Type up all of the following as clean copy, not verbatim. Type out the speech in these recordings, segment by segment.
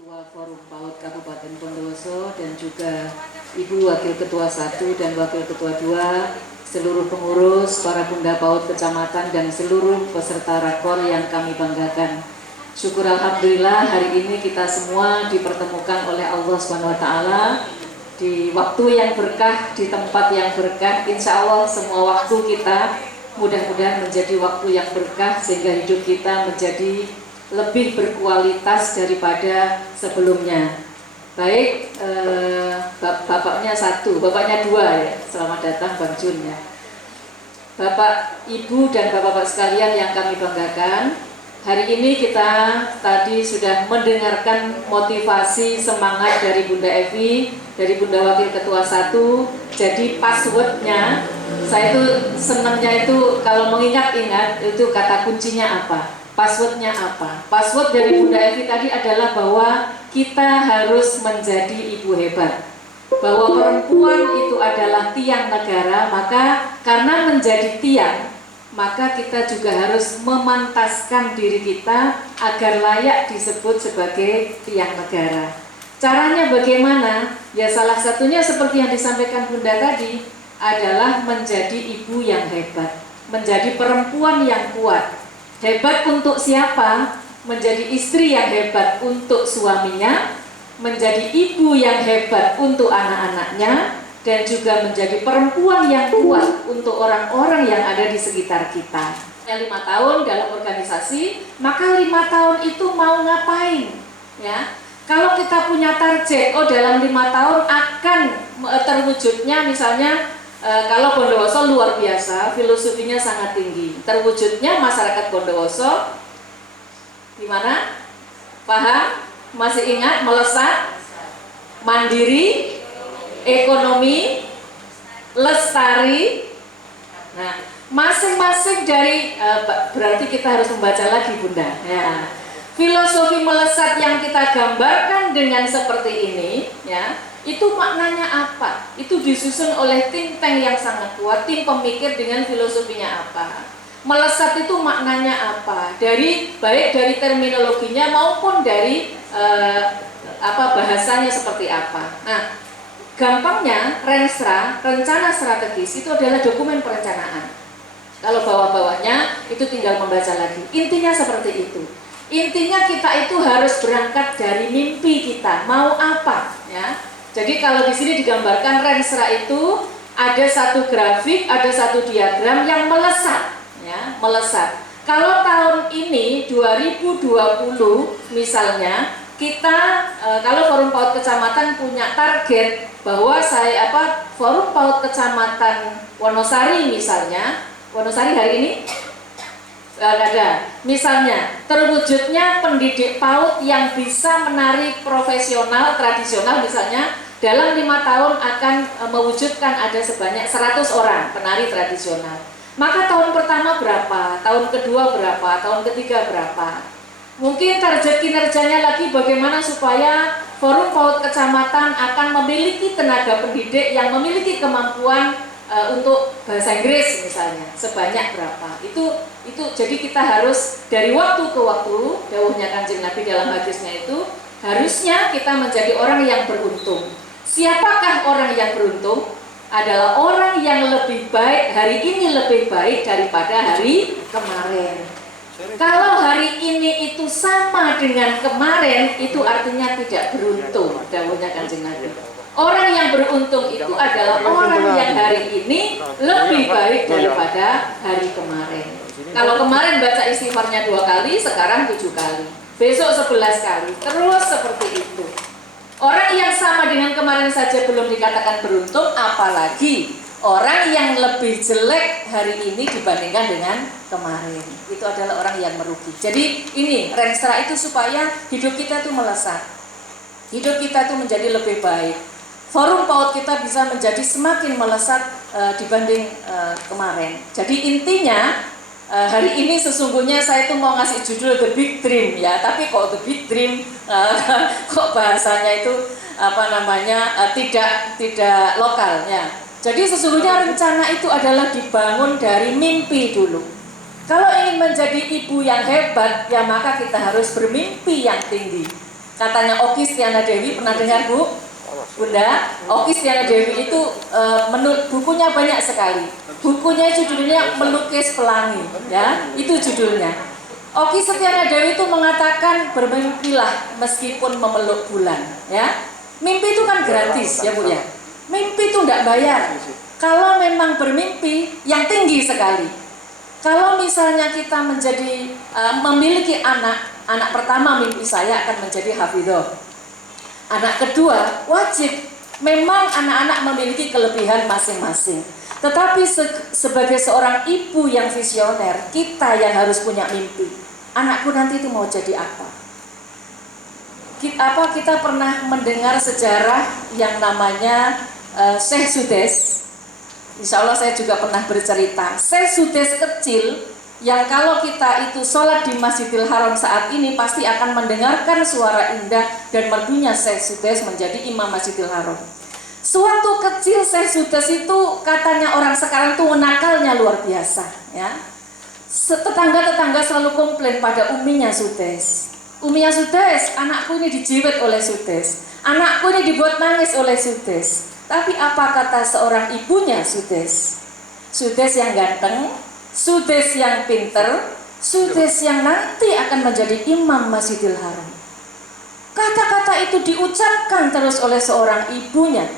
Ketua Forum PAUD Kabupaten Bondowoso dan juga Ibu Wakil Ketua 1 dan Wakil Ketua 2, seluruh pengurus, para Bunda PAUD Kecamatan dan seluruh peserta rakor yang kami banggakan. Syukur Alhamdulillah hari ini kita semua dipertemukan oleh Allah SWT di waktu yang berkah, di tempat yang berkah. Insya Allah semua waktu kita mudah-mudahan menjadi waktu yang berkah sehingga hidup kita menjadi lebih berkualitas daripada sebelumnya. Baik, bapaknya 1, bapaknya 2 ya. Selamat datang Bang Jun ya. Bapak, Ibu dan Bapak-bapak sekalian yang kami banggakan, hari ini kita tadi sudah mendengarkan motivasi semangat dari Bunda Evi, dari Bunda Wakil Ketua 1. Jadi passwordnya, saya itu senangnya itu kalau mengingat-ingat itu kata kuncinya apa? Passwordnya apa? Password dari Bunda Evi tadi adalah bahwa kita harus menjadi ibu hebat. Bahwa perempuan itu adalah tiang negara, maka karena menjadi tiang, maka kita juga harus memantaskan diri kita agar layak disebut sebagai tiang negara. Caranya bagaimana? Ya salah satunya seperti yang disampaikan Bunda tadi, adalah menjadi ibu yang hebat, menjadi perempuan yang kuat. Hebat untuk siapa? Menjadi istri yang hebat untuk suaminya, menjadi ibu yang hebat untuk anak-anaknya, dan juga menjadi perempuan yang kuat untuk orang-orang yang ada di sekitar kita. 5 tahun dalam organisasi, maka 5 tahun itu mau ngapain? Ya, kalau kita punya target, dalam 5 tahun akan terwujudnya misalnya. Kalau Bondowoso luar biasa, filosofinya sangat tinggi. Terwujudnya masyarakat Bondowoso gimana? Paham? Masih ingat? Melesat, mandiri, ekonomi, lestari. Nah, masing-masing dari berarti kita harus membaca lagi Bunda. Ya. Filosofi melesat yang kita gambarkan dengan seperti ini, ya. Itu maknanya apa? Itu disusun oleh think tank yang sangat kuat, tim pemikir dengan filosofinya apa. Melesat itu maknanya apa? Baik dari terminologinya maupun dari bahasanya seperti apa. Nah, gampangnya Renstra, rencana strategis itu adalah dokumen perencanaan. Kalau bawah-bawahnya itu tinggal membaca lagi. Intinya seperti itu. Intinya kita itu harus berangkat dari mimpi kita, mau apa, ya. Jadi kalau di sini digambarkan Renstra itu ada satu grafik, ada satu diagram yang melesat, ya, melesat. Kalau tahun ini 2020 misalnya kita kalau Forum PAUD Kecamatan punya target bahwa Forum PAUD Kecamatan Wonosari misalnya, Wonosari hari ini ada. Misalnya terwujudnya pendidik PAUD yang bisa menari profesional tradisional misalnya dalam 5 tahun akan mewujudkan ada sebanyak 100 orang penari tradisional. Maka tahun pertama berapa? Tahun kedua berapa? Tahun ketiga berapa? Mungkin target kinerjanya lagi bagaimana supaya Forum PAUD Kecamatan akan memiliki tenaga pendidik yang memiliki kemampuan untuk bahasa Inggris misalnya sebanyak berapa. Itu jadi kita harus dari waktu ke waktu, dawuhnya Kanjeng Nabi dalam hadisnya itu, harusnya kita menjadi orang yang beruntung. Siapakah orang yang beruntung? Adalah orang yang lebih baik, hari ini lebih baik daripada hari kemarin. Kalau hari ini itu sama dengan kemarin, itu artinya tidak beruntung, dawuhnya Kanjeng Nabi. Orang yang beruntung itu adalah orang yang hari ini lebih baik daripada hari kemarin. Kalau kemarin baca istighfarnya 2 kali, sekarang 7 kali. Besok 11 kali, terus seperti itu. Orang yang sama dengan kemarin saja belum dikatakan beruntung, apalagi orang yang lebih jelek hari ini dibandingkan dengan kemarin. Itu adalah orang yang merugi. Jadi ini Renstra itu supaya hidup kita itu melesat. Hidup kita itu menjadi lebih baik. Forum PAUD kita bisa menjadi semakin melesat dibanding kemarin. Jadi intinya hari ini sesungguhnya saya tuh mau ngasih judul The Big Dream ya, tapi kok The Big Dream kok bahasanya itu tidak lokal ya. Jadi sesungguhnya rencana itu adalah dibangun dari mimpi dulu. Kalau ingin menjadi ibu yang hebat ya maka kita harus bermimpi yang tinggi. Katanya Oki Stiana Dewi, pernah dengar Bu? Bunda, Oki Stiana Dewi itu bukunya banyak sekali. Bukunya judulnya Melukis Pelangi, ya, itu judulnya. Oki Stiana Dewi itu mengatakan bermimpilah meskipun memeluk bulan, ya. Mimpi itu kan gratis, ya Bu ya. Mimpi itu enggak bayar. Kalau memang bermimpi yang tinggi sekali. Kalau misalnya kita menjadi memiliki anak pertama mimpi saya akan menjadi hafidhoh. Anak kedua wajib, memang anak-anak memiliki kelebihan masing-masing. Tetapi sebagai seorang ibu yang visioner, kita yang harus punya mimpi. Anakku nanti itu mau jadi apa? Kita pernah mendengar sejarah yang namanya Syekh Sudes. Insya Allah saya juga pernah bercerita. Syekh Sudes kecil yang kalau kita itu sholat di Masjidil Haram saat ini pasti akan mendengarkan suara indah dan merdunya Syekh Sudes menjadi imam Masjidil Haram. Suatu kecil Syekh Sudes itu katanya orang sekarang tuh nakalnya luar biasa, ya. Tetangga-tetangga selalu komplain pada uminya Sudes. Uminya Sudes, anakku ini dijiwet oleh Sudes. Anakku ini dibuat nangis oleh Sudes. Tapi apa kata seorang ibunya Sudes? Sudes yang ganteng, Sudes yang pinter, Sudes yang nanti akan menjadi imam Masjidil Haram. Kata-kata itu diucapkan terus oleh seorang ibunya.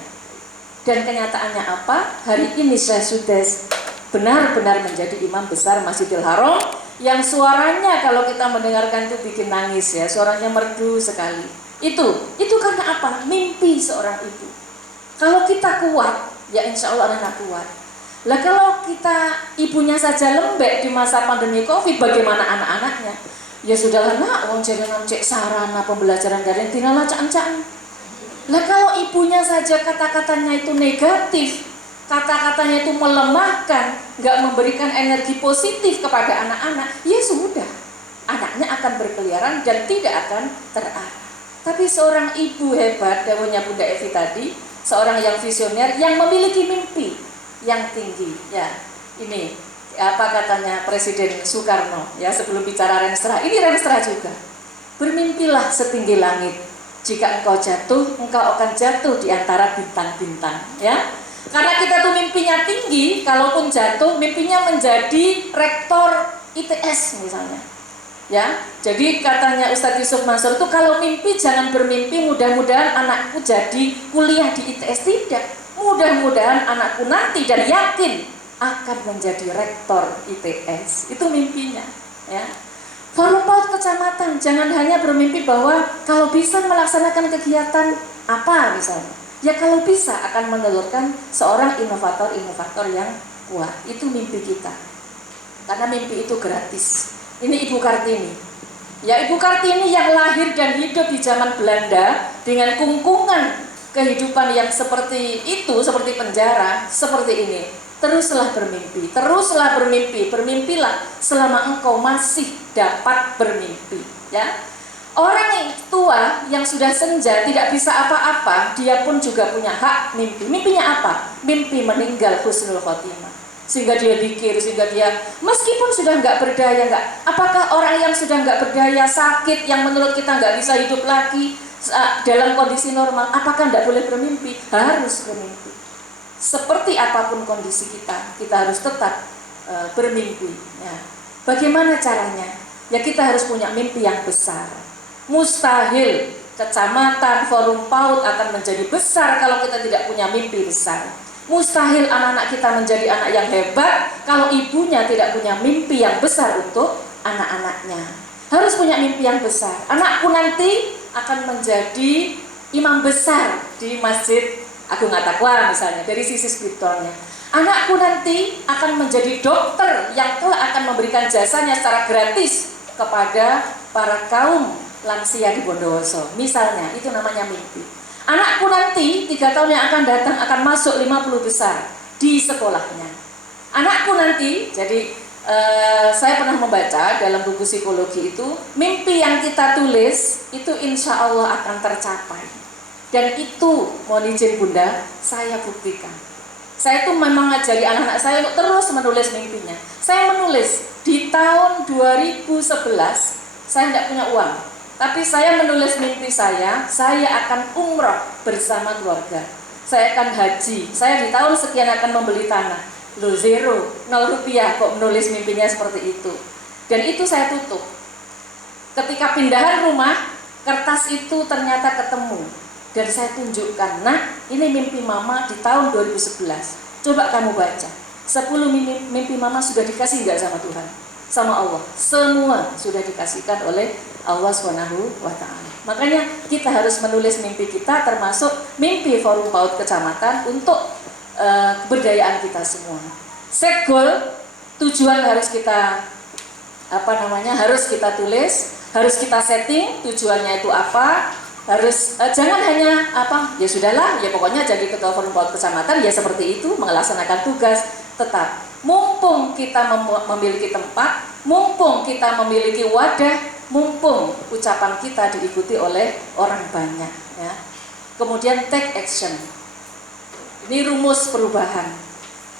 Dan kenyataannya apa? Hari ini Syekh Sudes benar-benar menjadi imam besar Masjidil Haram yang suaranya kalau kita mendengarkan itu bikin nangis, ya. Suaranya merdu sekali. Itu karena apa? Mimpi seorang ibu. Kalau kita kuat, ya insya Allah anak kuat. Lah kalau kita ibunya saja lembek di masa pandemi Covid, bagaimana anak-anaknya? Ya sudahlah nak, wong jenengan cek sarana pembelajaran daring tinala caan-caan. Lah kalau ibunya saja kata-katanya itu negatif, kata-katanya itu melemahkan, nggak memberikan energi positif kepada anak-anak, ya sudah, anaknya akan berkeliaran dan tidak akan terarah. Tapi seorang ibu hebat, dawuhnya Bunda Evi tadi, seorang yang visioner, yang memiliki mimpi yang tinggi, ya. Ini apa katanya Presiden Soekarno, ya, sebelum bicara Renstra. Ini Renstra juga. Bermimpilah setinggi langit. Jika engkau jatuh, engkau akan jatuh di antara bintang-bintang, ya. Karena kita tuh mimpinya tinggi, kalaupun jatuh, mimpinya menjadi rektor ITS misalnya. Ya, jadi katanya Ustadz Yusuf Mansur itu kalau mimpi jangan bermimpi mudah-mudahan anakku jadi kuliah di ITS, tidak. Mudah-mudahan anakku nanti dan yakin akan menjadi rektor ITS. Itu mimpinya, ya. Forum PAUD kecamatan jangan hanya bermimpi bahwa kalau bisa melaksanakan kegiatan apa misalnya. Ya kalau bisa akan menelurkan seorang inovator-inovator yang kuat. Itu mimpi kita. Karena mimpi itu gratis. Ini Ibu Kartini. Ya, Ibu Kartini yang lahir dan hidup di zaman Belanda dengan kungkungan kehidupan yang seperti itu, seperti penjara, seperti ini. Teruslah bermimpi, teruslah bermimpi, bermimpilah selama engkau masih dapat bermimpi, ya. Orang yang tua yang sudah senja tidak bisa apa-apa, dia pun juga punya hak mimpi. Mimpinya apa? Mimpi meninggal husnul khotimah. Sehingga dia pikir, sehingga dia meskipun sudah nggak berdaya, apakah orang yang sudah nggak berdaya, sakit, yang menurut kita nggak bisa hidup lagi dalam kondisi normal, apakah nggak boleh bermimpi? Harus bermimpi. Seperti apapun kondisi kita harus tetap bermimpi, ya. Bagaimana caranya? Ya kita harus punya mimpi yang besar. Mustahil kecamatan, forum PAUD akan menjadi besar kalau kita tidak punya mimpi besar. Mustahil anak-anak kita menjadi anak yang hebat kalau ibunya tidak punya mimpi yang besar untuk anak-anaknya. Harus punya mimpi yang besar. Anakku nanti akan menjadi imam besar di Masjid Agung At-Taqwa misalnya, dari sisi spiritualnya. Anakku nanti akan menjadi dokter yang kelak akan memberikan jasanya secara gratis kepada para kaum lansia di Bondowoso. Misalnya, itu namanya mimpi. Anakku nanti 3 tahun yang akan datang akan masuk 50 besar di sekolahnya. Anakku nanti, jadi saya pernah membaca dalam buku psikologi itu, mimpi yang kita tulis itu insya Allah akan tercapai. Dan itu, mohon izin Bunda, saya buktikan. Saya tuh memang ngajari anak-anak saya untuk terus menulis mimpinya. Saya menulis di tahun 2011, saya tidak punya uang. Tapi saya menulis mimpi saya akan umroh bersama keluarga. Saya akan haji, saya di tahun sekian akan membeli tanah. Loh, 0 rupiah kok menulis mimpinya seperti itu. Dan itu saya tutup. Ketika pindahan rumah, kertas itu ternyata ketemu. Dan saya tunjukkan, nah ini mimpi mama di tahun 2011. Coba kamu baca, 10 mimpi mama sudah dikasih nggak sama Tuhan? Sama Allah, semua sudah dikasihkan oleh Allah SWT. Makanya kita harus menulis mimpi kita, termasuk mimpi Forum PAUD Kecamatan untuk keberdayaan kita semua. Set goal, tujuan harus kita harus kita tulis, harus kita setting tujuannya itu apa. Harus jangan hanya ya sudahlah, ya pokoknya jadi ketua Forum PAUD Kecamatan ya seperti itu, melaksanakan tugas. Tetap mumpung kita memiliki tempat, mumpung kita memiliki wadah, mumpung ucapan kita diikuti oleh orang banyak, ya. Kemudian take action. Ini rumus perubahan.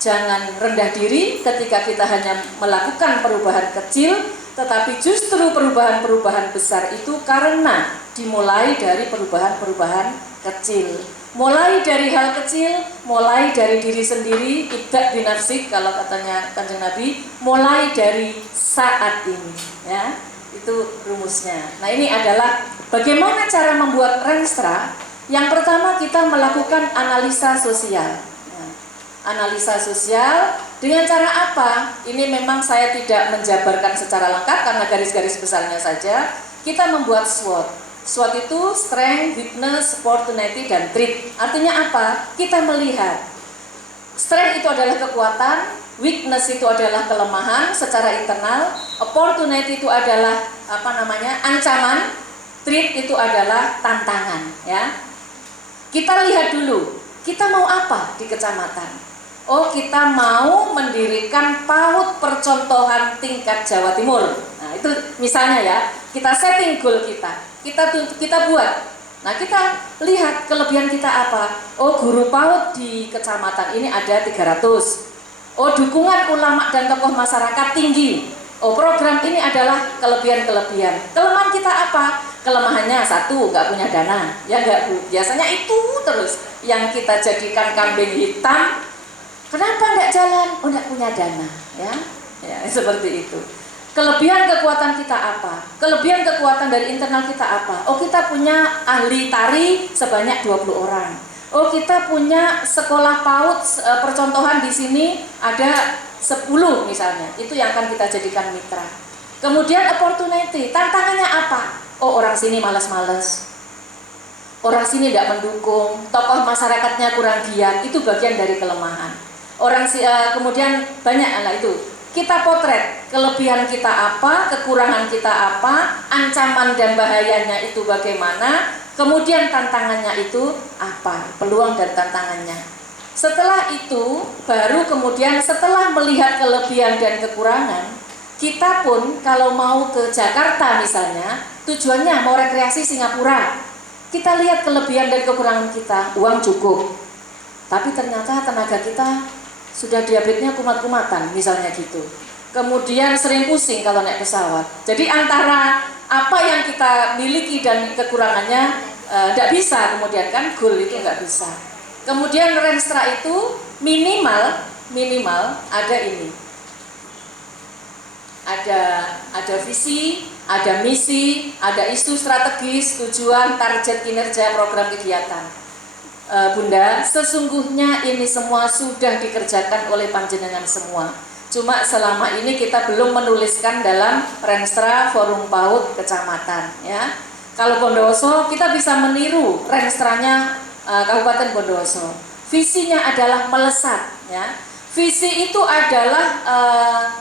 Jangan rendah diri ketika kita hanya melakukan perubahan kecil, tetapi justru perubahan-perubahan besar itu karena dimulai dari perubahan-perubahan kecil. Mulai dari hal kecil, mulai dari diri sendiri, ibda' binafsik kalau katanya Kanjeng Nabi, mulai dari saat ini, ya. Itu rumusnya. Nah, ini adalah bagaimana cara membuat Renstra. Yang pertama kita melakukan analisa sosial. Analisa sosial dengan cara apa? Ini memang saya tidak menjabarkan secara lengkap karena garis-garis besarnya saja. Kita membuat SWOT. SWOT itu strength, weakness, opportunity, dan threat. Artinya apa? Kita melihat strength itu adalah kekuatan, weakness itu adalah kelemahan secara internal, opportunity itu adalah ancaman, threat itu adalah tantangan, ya. Kita lihat dulu, kita mau apa di kecamatan? Oh, kita mau mendirikan PAUD percontohan tingkat Jawa Timur. Nah, itu misalnya ya, kita setting goal kita buat. Nah, kita lihat kelebihan kita apa. Oh, guru PAUD di kecamatan ini ada 300. Oh, dukungan ulama dan tokoh masyarakat tinggi. Oh, program ini adalah kelebihan-kelebihan. Kelemahan kita apa? Kelemahannya satu, nggak punya dana. Ya nggak, Bu. Biasanya itu terus yang kita jadikan kambing hitam. Kenapa enggak jalan? Oh, enggak punya dana, ya. Ya, seperti itu. Kelebihan kekuatan kita apa? Kelebihan kekuatan dari internal kita apa? Oh, kita punya ahli tari sebanyak 20 orang. Oh, kita punya sekolah PAUD percontohan di sini ada 10 misalnya. Itu yang akan kita jadikan mitra. Kemudian opportunity, tantangannya apa? Oh, orang sini malas-malas. Orang sini tidak mendukung, tokoh masyarakatnya kurang giat, itu bagian dari kelemahan. Kemudian banyak itu. Kita potret kelebihan kita apa, kekurangan kita apa, ancaman dan bahayanya itu bagaimana, kemudian tantangannya itu apa, peluang dan tantangannya. Setelah itu, baru kemudian setelah melihat kelebihan dan kekurangan, kita pun kalau mau ke Jakarta misalnya, tujuannya mau rekreasi Singapura, kita lihat kelebihan dan kekurangan kita, uang cukup, tapi ternyata tenaga kita sudah diabetesnya kumat-kumatan misalnya gitu. Kemudian sering pusing kalau naik pesawat. Jadi antara apa yang kita miliki dan kekurangannya tidak bisa kemudian kan goal itu nggak bisa. Kemudian Renstra itu minimal ada ini. Ada visi, ada misi, ada isu strategis, tujuan, target kinerja program kegiatan. Bunda, sesungguhnya ini semua sudah dikerjakan oleh panjenengan semua. Cuma selama ini kita belum menuliskan dalam Renstra Forum PAUD Kecamatan, ya. Kalau Bondowoso kita bisa meniru Renstranya Kabupaten Bondowoso. Visinya adalah melesat, ya. Visi itu adalah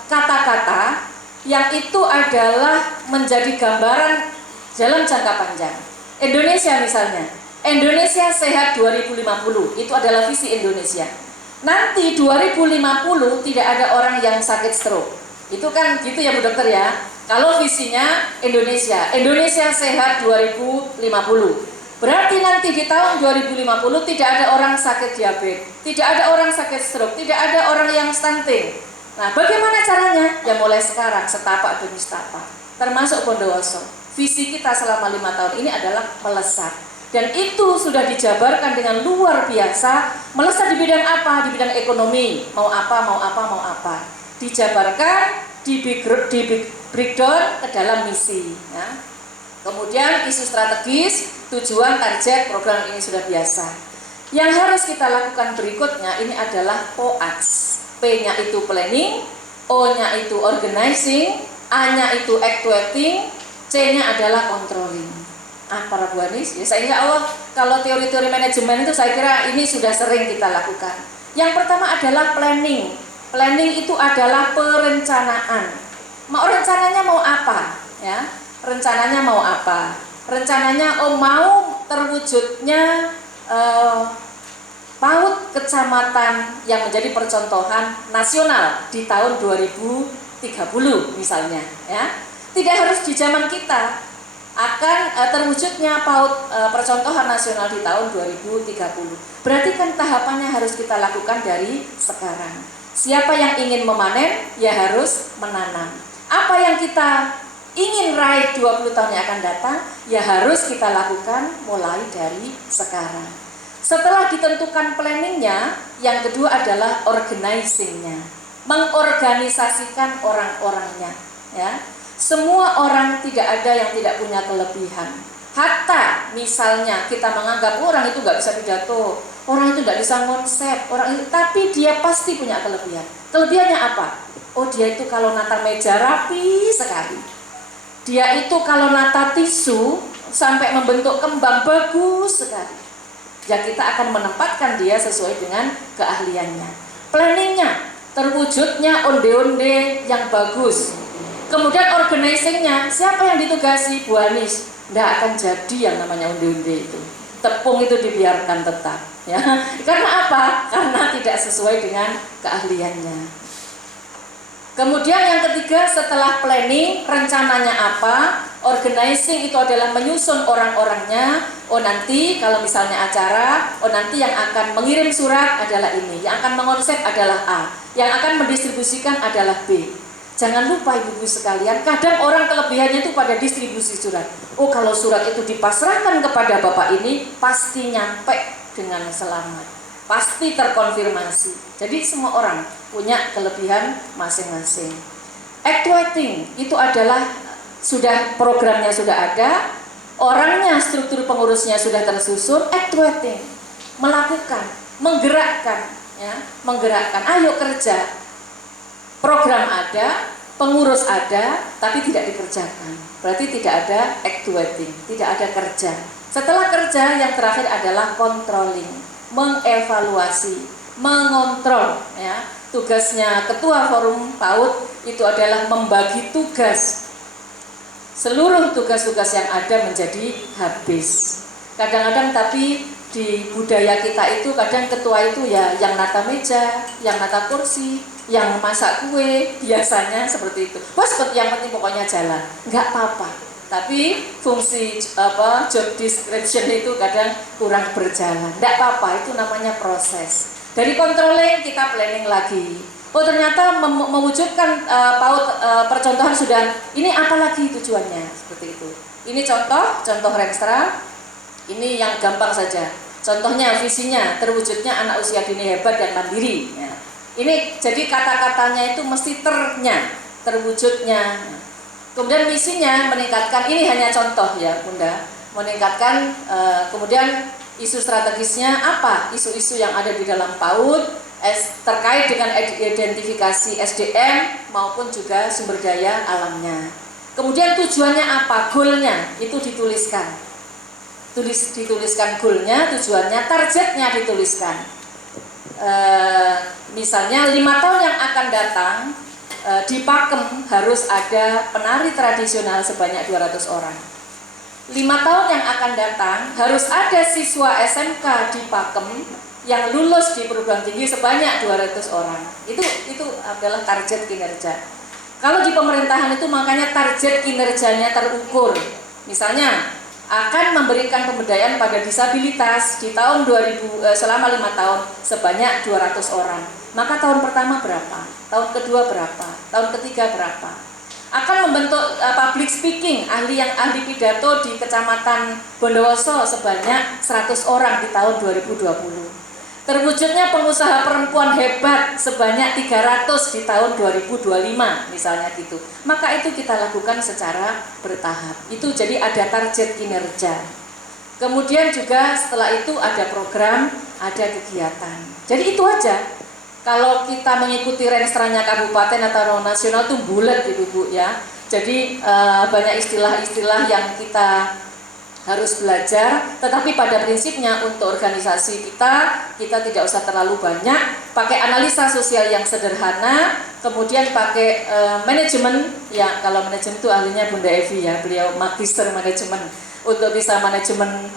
kata-kata yang itu adalah menjadi gambaran dalam jangka panjang. Indonesia misalnya, Indonesia Sehat 2050, itu adalah visi Indonesia. Nanti 2050 tidak ada orang yang sakit stroke. Itu kan gitu ya Bu Dokter ya. Kalau visinya Indonesia Sehat 2050. Berarti nanti di tahun 2050 tidak ada orang sakit diabetes, tidak ada orang sakit stroke, tidak ada orang yang stunting. Nah, bagaimana caranya? Ya mulai sekarang, setapak demi setapak, termasuk Bondowoso. visi kita selama 5 tahun ini adalah melesat. Dan itu sudah dijabarkan dengan luar biasa. Melesat di bidang apa? Di bidang ekonomi. Mau apa. Dijabarkan, di breakdown ke dalam misi. Ya. Kemudian isu strategis, tujuan, target, program ini sudah biasa. Yang harus kita lakukan berikutnya ini adalah POAS. P-nya itu planning, O-nya itu organizing, A-nya itu actuating, C-nya adalah controlling. Para Bu Anis, ya saya insya Allah kalau teori-teori manajemen itu saya kira ini sudah sering kita lakukan. Yang pertama adalah planning. Planning itu adalah perencanaan. Rencananya mau apa? Ya, rencananya mau apa? Rencananya mau terwujudnya PAUD kecamatan yang menjadi percontohan nasional di tahun 2030 misalnya. Ya, tidak harus di zaman kita. Akan terwujudnya PAUD percontohan nasional di tahun 2030. Berarti kan tahapannya harus kita lakukan dari sekarang. Siapa yang ingin memanen, ya harus menanam. Apa yang kita ingin raih 20 tahun yang akan datang, ya harus kita lakukan mulai dari sekarang. Setelah ditentukan planningnya, yang kedua adalah organizingnya, mengorganisasikan orang-orangnya. Ya. Semua orang tidak ada yang tidak punya kelebihan. Hatta misalnya kita menganggap orang itu nggak bisa pidato, orang itu nggak bisa konsep, orang itu, tapi dia pasti punya kelebihan. Kelebihannya apa? Oh, dia itu kalau nata meja rapi sekali. Dia itu kalau nata tisu sampai membentuk kembang bagus sekali. Ya kita akan menempatkan dia sesuai dengan keahliannya. Planningnya, terwujudnya onde-onde yang bagus. Kemudian organizingnya, siapa yang ditugasi? Bu Anis. Nggak akan jadi yang namanya onde-onde itu. Tepung itu dibiarkan tetap. Ya. Karena apa? Karena tidak sesuai dengan keahliannya. Kemudian yang ketiga, setelah planning, rencananya apa? Organizing itu adalah menyusun orang-orangnya. Oh nanti kalau misalnya acara, oh nanti yang akan mengirim surat adalah ini, yang akan mengonsep adalah A, yang akan mendistribusikan adalah B. Jangan lupa ibu-ibu sekalian, kadang orang kelebihannya itu pada distribusi surat. Oh kalau surat itu dipasrahkan kepada bapak ini, pasti nyampe dengan selamat, pasti terkonfirmasi. Jadi semua orang punya kelebihan masing-masing. Actuating itu adalah sudah programnya sudah ada, orangnya, struktur pengurusnya sudah tersusun. Actuating, melakukan, menggerakkan, ya, menggerakkan. Ayo kerja. Program ada, pengurus ada, tapi tidak dikerjakan. Berarti tidak ada actuating, tidak ada kerja. Setelah kerja, yang terakhir adalah controlling, mengevaluasi, mengontrol. Ya. Tugasnya ketua forum PAUD itu adalah membagi tugas. Seluruh tugas-tugas yang ada menjadi habis. Kadang-kadang tapi di budaya kita itu kadang ketua itu ya yang nata meja, yang nata kursi, yang masak kue, biasanya seperti itu. Bos, yang penting pokoknya jalan, nggak apa-apa. Tapi fungsi job description itu kadang kurang berjalan. Nggak apa-apa, itu namanya proses. Dari controlling kita planning lagi. Oh ternyata mewujudkan PAUD percontohan sudah. Ini apa lagi tujuannya? Seperti itu. Ini contoh Renstra. Ini yang gampang saja. Contohnya visinya terwujudnya anak usia dini hebat dan mandiri. Ya. Ini jadi kata-katanya itu mesti terwujudnya. Kemudian misinya meningkatkan, ini hanya contoh ya Bunda, meningkatkan. Kemudian isu strategisnya apa? Isu-isu yang ada di dalam PAUD terkait dengan identifikasi SDM maupun juga sumber daya alamnya. Kemudian tujuannya apa? Goalnya itu dituliskan. Dituliskan goalnya, tujuannya, targetnya dituliskan. Misalnya 5 tahun yang akan datang di Pakem harus ada penari tradisional sebanyak 200 orang. 5 tahun yang akan datang harus ada siswa SMK di Pakem yang lulus di perguruan tinggi sebanyak 200 orang. Itu adalah target kinerja. Kalau di pemerintahan itu makanya target kinerjanya terukur. Misalnya akan memberikan pemberdayaan pada disabilitas di tahun selama 5 tahun sebanyak 200 orang. Maka tahun pertama berapa? Tahun kedua berapa? Tahun ketiga berapa? akan membentuk public speaking, ahli pidato di Kecamatan Bondowoso sebanyak 100 orang di tahun 2020. Terwujudnya pengusaha perempuan hebat sebanyak 300 di tahun 2025 misalnya gitu. Maka itu kita lakukan secara bertahap. Itu jadi ada target kinerja. Kemudian juga setelah itu ada program, ada kegiatan. Jadi itu aja. Kalau kita mengikuti renstra-nya kabupaten atau nasional itu bulat Ibu ya. Jadi banyak istilah-istilah yang kita harus belajar, tetapi pada prinsipnya untuk organisasi kita tidak usah terlalu banyak, pakai analisa sosial yang sederhana, kemudian pakai manajemen, ya kalau manajemen itu ahlinya Bunda Evi ya, beliau magister manajemen, untuk bisa manajemen,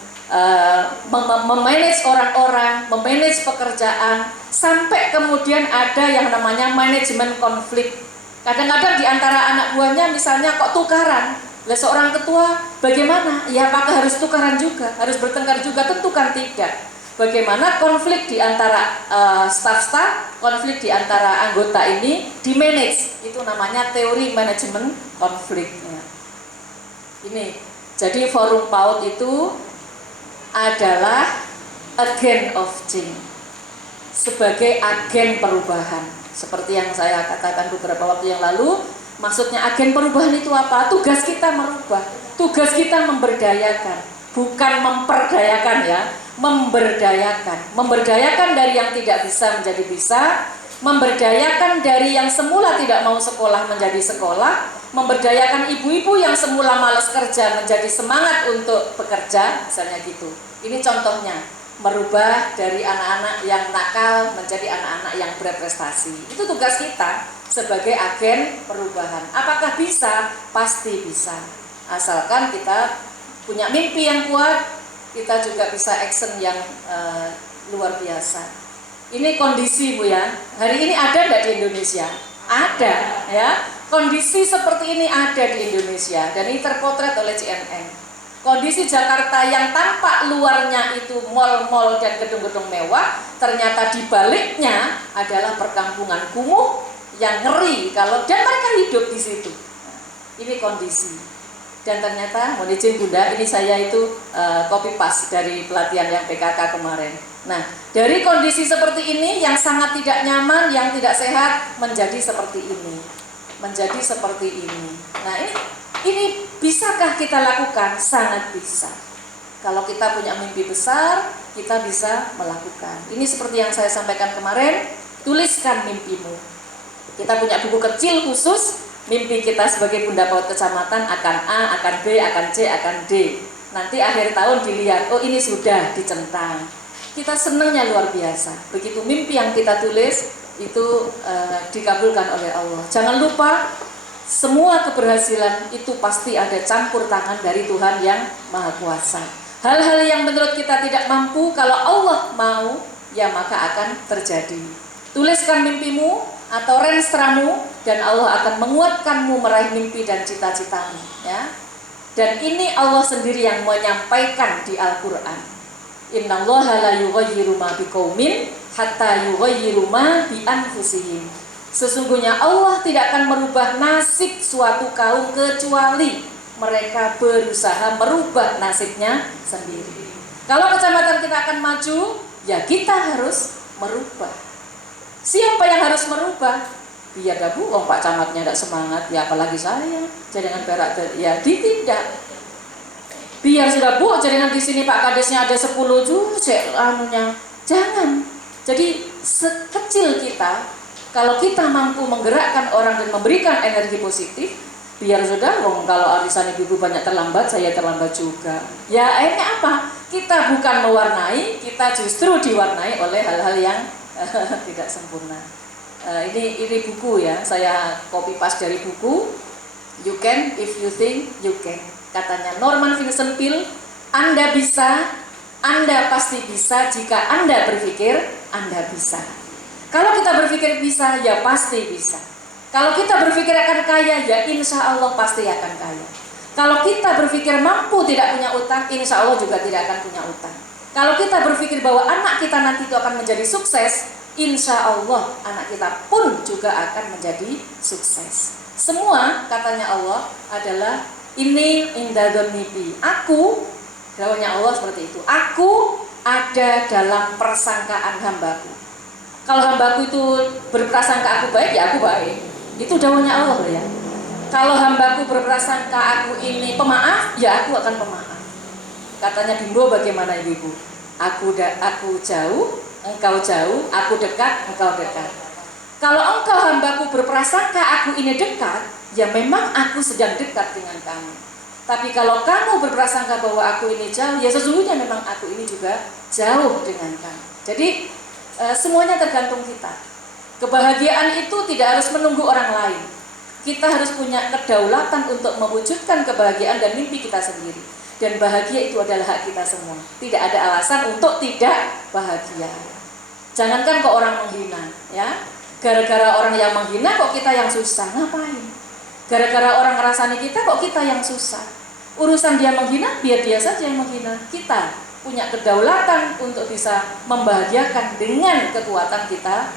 memanage orang-orang, memanage pekerjaan, sampai kemudian ada yang namanya manajemen konflik. Kadang-kadang di antara anak buahnya misalnya kok tukaran, lah seorang ketua bagaimana? Ya apakah harus tukaran juga? Harus bertengkar juga? Tentu kan tidak. Bagaimana konflik di antara staff-staff, konflik di antara anggota ini di-manage. Itu namanya teori manajemen konfliknya. Ini, jadi forum PAUD itu adalah agent of change, sebagai agen perubahan. Seperti yang saya katakan beberapa waktu yang lalu, maksudnya agen perubahan itu apa? Tugas kita merubah, tugas kita memberdayakan, bukan memperdayakan ya, memberdayakan dari yang tidak bisa menjadi bisa, memberdayakan dari yang semula tidak mau sekolah menjadi sekolah, memberdayakan ibu-ibu yang semula malas kerja menjadi semangat untuk bekerja, misalnya gitu. Ini contohnya, merubah dari anak-anak yang nakal menjadi anak-anak yang berprestasi. Itu tugas kita sebagai agen perubahan. Apakah bisa? Pasti bisa. Asalkan kita punya mimpi yang kuat, kita juga bisa action yang luar biasa. Ini kondisi Bu ya. Hari ini ada enggak di Indonesia? Ada ya. Kondisi seperti ini ada di Indonesia dan ini terpotret oleh CNN. Kondisi Jakarta yang tampak luarnya itu mal-mal dan gedung-gedung mewah, ternyata di baliknya adalah perkampungan kumuh yang ngeri dan mereka hidup di situ. Ini kondisi. Dan ternyata, mohon izin Bunda, ini saya itu copy paste dari pelatihan yang PKK kemarin. Nah, dari kondisi seperti ini yang sangat tidak nyaman, yang tidak sehat, menjadi seperti ini. Menjadi seperti ini. Nah, ini bisakah kita lakukan? Sangat bisa. Kalau kita punya mimpi besar, kita bisa melakukan. Ini seperti yang saya sampaikan kemarin, tuliskan mimpimu. Kita punya buku kecil khusus, mimpi kita sebagai Bunda PAUD Kecamatan akan A, akan B, akan C, akan D. Nanti akhir tahun dilihat, oh ini sudah dicentang. Kita senangnya luar biasa. Begitu mimpi yang kita tulis, itu dikabulkan oleh Allah. Jangan lupa, semua keberhasilan itu pasti ada campur tangan dari Tuhan yang Maha Kuasa. Hal-hal yang menurut kita tidak mampu, kalau Allah mau, ya maka akan terjadi. Tuliskan mimpimu atau renstramu, dan Allah akan menguatkanmu meraih mimpi dan cita-citamu. Ya. Dan ini Allah sendiri yang menyampaikan di Al-Quran. Innallaha la yughayyiru ma biqaumin hatta yughayyiru ma bi anfusihim. Sesungguhnya Allah tidak akan merubah nasib suatu kaum kecuali mereka berusaha merubah nasibnya sendiri. Kalau kecamatan kita akan maju, ya kita harus merubah. Siapa yang harus merubah? Biar dah Bu, Pak Camatnya tidak semangat, ya apalagi saya. Jaringan perak, ya ditindak. Biar sudah Bu, jaringan di sini Pak Kadesnya ada 10 juga, jangan. Jadi sekecil kita, kalau kita mampu menggerakkan orang dan memberikan energi positif, biar sudah, kalau arisan ibu-ibu banyak terlambat, saya terlambat juga. Ya akhirnya apa? Kita bukan mewarnai, kita justru diwarnai oleh hal-hal yang tidak sempurna. Ini buku ya, saya copy paste dari buku You Can If You Think You Can. Katanya Norman Vincent Peale, Anda bisa, Anda pasti bisa jika Anda berpikir Anda bisa. Kalau kita berpikir bisa, ya pasti bisa. Kalau kita berpikir akan kaya, ya insya Allah pasti akan kaya. Kalau kita berpikir mampu tidak punya utang, insya Allah juga tidak akan punya utang. Kalau kita berpikir bahwa anak kita nanti itu akan menjadi sukses, insya Allah anak kita pun juga akan menjadi sukses. Semua katanya Allah adalah ini indadon nibi. Aku, dawanya Allah seperti itu. Aku ada dalam persangkaan hambaku. Kalau hambaku itu berprasangka aku baik, ya aku baik. Itu dawanya Allah ya. Kalau hambaku berprasangka aku ini pemaaf, ya aku akan pemaaf. Katanya Bimbo, bagaimana ibu? Aku jauh, engkau jauh, aku dekat, engkau dekat. Kalau engkau hambaku berprasangka aku ini dekat, ya memang aku sedang dekat dengan kamu. Tapi kalau kamu berprasangka bahwa aku ini jauh, ya sesungguhnya memang aku ini juga jauh dengan kamu. Jadi semuanya tergantung kita. Kebahagiaan itu tidak harus menunggu orang lain. Kita harus punya kedaulatan untuk mewujudkan kebahagiaan dan mimpi kita sendiri. Dan bahagia itu adalah hak kita semua. Tidak ada alasan untuk tidak bahagia. Jangankan kok orang menghina, ya. Gara-gara orang yang menghina kok kita yang susah, ngapain? Gara-gara orang ngerasani kita kok kita yang susah. Urusan dia menghina, biar dia saja yang menghina. Kita punya kedaulatan untuk bisa membahagiakan dengan kekuatan kita.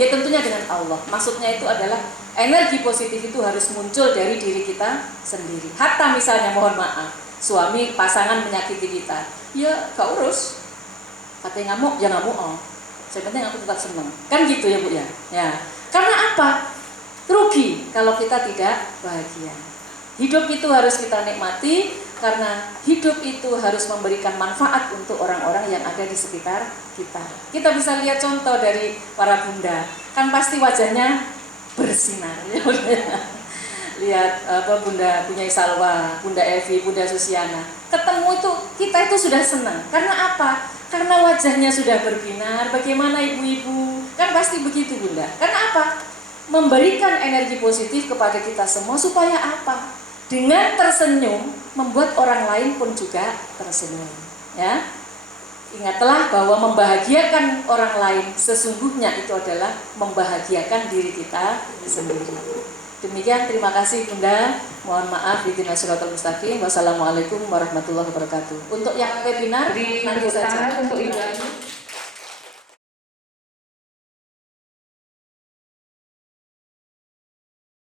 Ya tentunya dengan Allah. Maksudnya itu adalah energi positif itu harus muncul dari diri kita sendiri. Hatta misalnya mohon maaf, suami pasangan menyakiti kita, ya gak urus. Katanya ngamuk, ya ngamuk. Oh. Yang penting aku tetap senang. Kan gitu ya Bu ya. Ya. Karena apa? Rugi kalau kita tidak bahagia. Hidup itu harus kita nikmati karena hidup itu harus memberikan manfaat untuk orang-orang yang ada di sekitar kita. Kita bisa lihat contoh dari para bunda, kan pasti wajahnya bersinar. Lihat Bunda Punyai Salwa, Bunda Evi, Bunda Susiana. Ketemu itu kita itu sudah senang. Karena apa? Karena wajahnya sudah berbinar. Bagaimana ibu-ibu? Kan pasti begitu Bunda. Karena apa? Memberikan energi positif kepada kita semua supaya apa? Dengan tersenyum membuat orang lain pun juga tersenyum. Ya, ingatlah bahwa membahagiakan orang lain sesungguhnya itu adalah membahagiakan diri kita sendiri. Demikian, terima kasih Bunda. Mohon maaf ihdinas siratal mustaqim. Wassalamualaikum warahmatullahi wabarakatuh. Untuk yang webinar nanti saja. Untuk Ibu Ani.